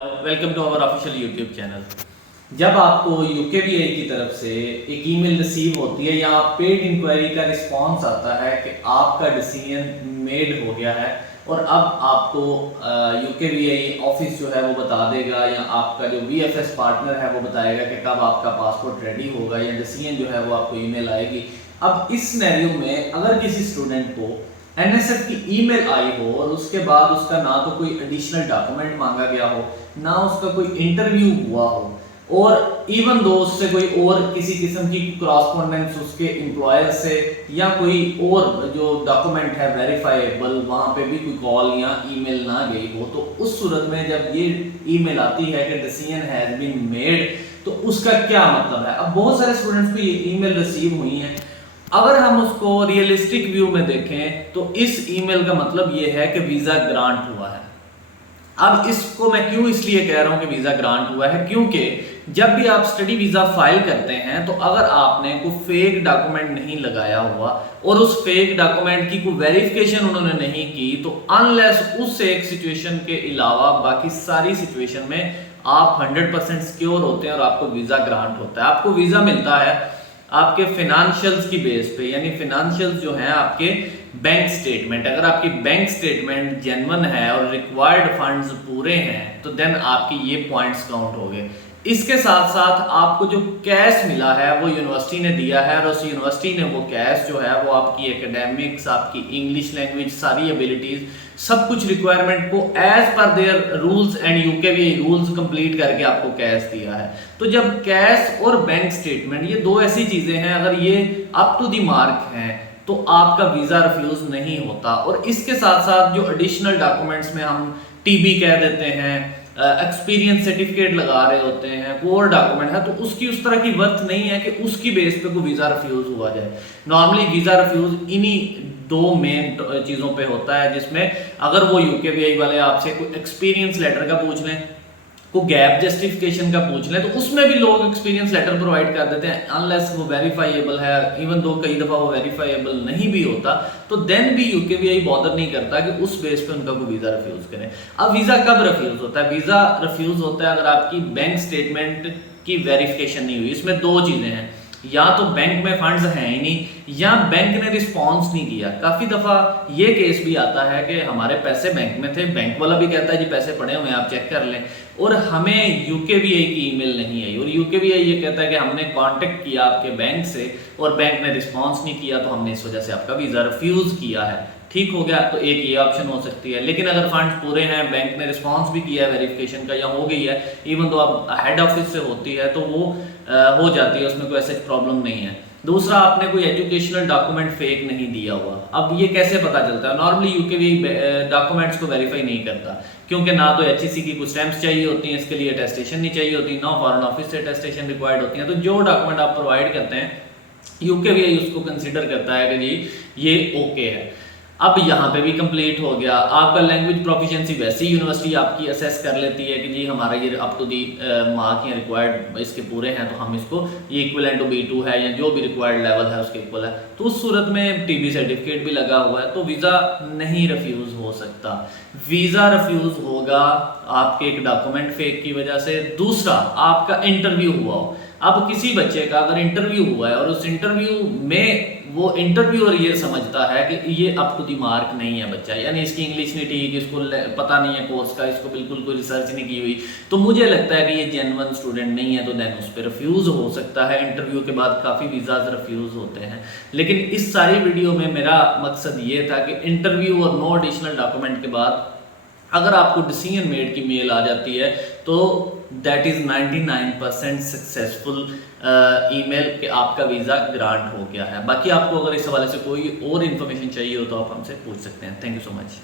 Welcome to our official YouTube channel. जब आपको यूकेवीआई की तरफ से एक ईमेल रिसीव होती है या पेड इंक्वायरी का रिस्पांस आता है कि आपका डिसीजन मेड हो गया है और अब आपको यूकेवीआई ऑफिस जो है वो बता देगा या आपका जो वीएफएस पार्टनर है वो बताएगा कि कब आपका पासपोर्ट रेडी होगा या डिसीजन जो है वो आपको ईमेल आएगी। अब इस सिनेरियो में अगर किसी स्टूडेंट को एनएसएफ की ईमेल आई हो और उसके बाद उसका ना तो कोई एडिशनल डॉक्यूमेंट मांगा गया हो, ना उसका कोई इंटरव्यू हुआ हो और इवन दो उससे कोई और किसी किस्म की क्रॉसपोंडेंस उसके एम्प्लॉयर से या कोई और जो डॉक्यूमेंट है वेरीफाइबल वहां पे भी कोई कॉल या ईमेल ना गई हो, तो उस सूरत में जब ये ईमेल आती है कि डिसीजन हैज बीन मेड, तो उसका क्या मतलब है। अब बहुत सारे स्टूडेंट्स को ये ईमेल रिसीव हुई है। अगर हम उसको रियलिस्टिक व्यू में देखें तो इस ईमेल का मतलब ये है कि वीजा ग्रांट हुआ है। अब इसको मैं क्यों इसलिए कह रहा हूं कि वीजा ग्रांट हुआ है, क्योंकि जब भी आप स्टडी वीजा फाइल करते हैं तो अगर आपने कोई फेक डॉक्यूमेंट नहीं लगाया हुआ और उस फेक डॉक्यूमेंट की कोई वेरिफिकेशन उन्होंने नहीं की, तो अनलेस उस एक सिचुएशन के अलावा बाकी सारी सिचुएशन में आप 100% सिक्योर होते हैं और आपको वीजा ग्रांट होता है। आपको वीजा मिलता है आपके फिनेंशियल्स की बेस पे, यानी फिनेंशियल्स जो हैं आपके बैंक स्टेटमेंट, अगर आपकी बैंक स्टेटमेंट जेन्युइन है और रिक्वायर्ड फंड्स पूरे हैं तो देन आपकी ये पॉइंट्स काउंट हो गए। इसके साथ साथ आपको जो कैश मिला है वो यूनिवर्सिटी ने दिया है और उस यूनिवर्सिटी ने वो कैश जो है वो आपकी एकेडमिक्स, आपकी इंग्लिश लैंग्वेज, सारी एबिलिटीज, सब कुछ रिक्वायरमेंट को एज पर their rules and UKVI rules complete करके आपको कैश दिया है। तो जब कैश और बैंक स्टेटमेंट ये दो ऐसी चीजें हैं, अगर ये अप टू दी मार्क हैं तो आपका वीजा रिफ्यूज नहीं होता। और इसके साथ साथ जो एडिशनल डॉक्यूमेंट्स में हम टीबी कह देते हैं, एक्सपीरियंस सर्टिफिकेट लगा रहे होते हैं, कोर डॉक्यूमेंट है, तो उसकी उस तरह की वर्थ नहीं है कि उसकी बेस पे कोई वीजा रिफ्यूज हुआ जाए। नॉर्मली वीजा रिफ्यूज इन्हीं दो मेन चीजों पे होता है, जिसमें अगर वो यूकेवीआई वाले आपसे कोई एक्सपीरियंस लेटर का पूछ लें, को गैप जस्टिफिकेशन का पूछ लें, तो उसमें भी लोग एक्सपीरियंस लेटर प्रोवाइड कर देते हैं अनलेस वो वेरीफाइएबल है। इवन दो कई दफा वो वेरीफाइएबल नहीं भी होता तो देन भी यूकेवीआई बॉदर नहीं करता कि उस बेस पे उनका कोई वीजा रिफ्यूज करें। अब वीजा कब रिफ्यूज होता है? वीजा रिफ्यूज होता है अगर आपकी बैंक स्टेटमेंट की वेरिफिकेशन नहीं हुई। इसमें दो चीजें हैं, या तो बैंक में फंड्स हैं ही नहीं या बैंक ने रिस्पॉन्स नहीं किया। काफी दफा ये केस भी आता है कि हमारे पैसे बैंक में थे, बैंक वाला भी कहता है जी पैसे पड़े हुए हैं आप चेक कर लें, और हमें यूकेवीआई की ईमेल नहीं आई और यूकेवीआई ये कहता है कि हमने कांटेक्ट किया आपके बैंक से और बैंक ने रिस्पॉन्स नहीं किया तो हमने इस वजह से आपका वीजा रिफ्यूज किया है। ठीक हो गया, तो एक ये ऑप्शन हो सकती है। लेकिन अगर फंड्स पूरे हैं, बैंक ने रिस्पांस भी किया है वेरिफिकेशन का या हो गई है, इवन तो अब हेड ऑफिस से होती है तो वो हो जाती है, उसमें कोई ऐसे प्रॉब्लम नहीं है। दूसरा, आपने कोई एजुकेशनल डॉक्यूमेंट फेक नहीं दिया हुआ। अब ये कैसे पता चलता है? नॉर्मली यूकेवीआई डॉक्यूमेंट्स को वेरीफाई नहीं करता, क्योंकि ना तो एचईसी की कुछ स्टैम्प्स चाहिए होती हैं, इसके लिए अटेस्टेशन नहीं चाहिए होती, ना फॉरेन ऑफिस से अटेस्टेशन रिक्वायर्ड होती है। तो जो डॉक्यूमेंट आप प्रोवाइड करते हैं यूकेवीआई उसको कंसिडर करता है कि जी ये ओके है। अब यहाँ पे भी कंप्लीट हो गया। आपका लैंग्वेज प्रोफिशिएंसी वैसे ही यूनिवर्सिटी आपकी असेस कर लेती है कि जी हमारा ये अप टू दी मार्क या रिक्वायर्ड इसके पूरे हैं, तो हम इसको ये इक्विवेलेंट टू B2 है या जो भी रिक्वायर्ड लेवल है उसके इक्वल है, तो उस सूरत में टीबी सर्टिफिकेट भी लगा हुआ है तो वीज़ा नहीं रिफ्यूज़ हो सकता। वीज़ा रिफ्यूज़ होगा आपके एक डॉक्यूमेंट फेक की वजह से। दूसरा, आपका इंटरव्यू हुआ हो। अब किसी बच्चे का अगर इंटरव्यू हुआ है और उस इंटरव्यू में वो इंटरव्यूअर ये समझता है कि ये अप टू दी मार्क नहीं है बच्चा, यानी इसकी इंग्लिश नहीं ठीक, इसको पता नहीं है कोर्स का, इसको बिल्कुल कोई रिसर्च नहीं की हुई, तो मुझे लगता है कि ये जेन्युइन स्टूडेंट नहीं है, तो देन उस पर रिफ्यूज हो सकता है। इंटरव्यू के बाद काफ़ी वीज़ाज रिफ्यूज होते हैं। लेकिन इस सारी वीडियो में मेरा मकसद ये था कि इंटरव्यू और नो एडिशनल डॉक्यूमेंट के बाद अगर आपको डिसीजन मेड की मेल आ जाती है तो दैट इज 99% सक्सेसफुल ईमेल कि आपका वीज़ा ग्रांट हो गया है। बाकी आपको अगर इस हवाले से कोई और इन्फॉर्मेशन चाहिए हो तो आप हमसे पूछ सकते हैं। Thank you so much.